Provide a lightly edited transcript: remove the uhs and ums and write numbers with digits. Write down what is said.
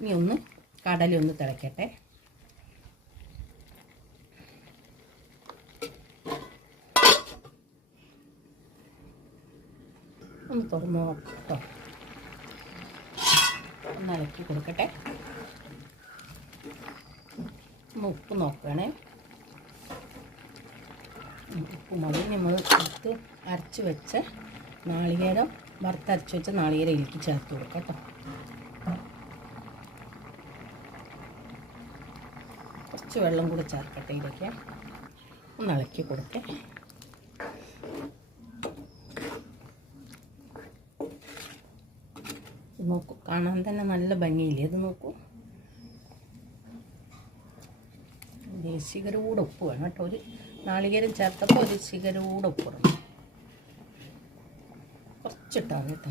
ഇനി ഒന്ന് കടലൊന്ന് തിളയ്ക്കട്ടെ. ഒന്ന് തുറന്ന് നോക്കട്ടോ. ഒന്ന് ഇളക്കി കൊടുക്കട്ടെ. ഒന്ന് ഉപ്പ് നോക്കണേ. ഉപ്പ് മതി. നമ്മൾ എടുത്ത് അരച്ച് വെച്ച നാളികേരം, വറുത്തരച്ച് വെച്ച നാളികേരം ഇതിലേക്ക് ചേർത്ത് കൊടുക്കാം കേട്ടോ. കുറച്ച് വെള്ളം കൂടി ചേർക്കട്ടെ. ഇതിലേക്ക് ഒന്ന് ഇളക്കി കൊടുക്കേ. നോക്കൂ, കാണാൻ തന്നെ നല്ല ഭംഗിയില്ലേ? ഇത് നോക്കൂ. ശിഖരൂടെ ഉപ്പ് വേണം കേട്ടോ. ഒരു നാളികേരം ചേർത്തപ്പോൾ ഒരു ശിഖരൂടെ ഉപ്പ് ഇടണം. കുറച്ചിട്ടാണ് കേട്ടോ.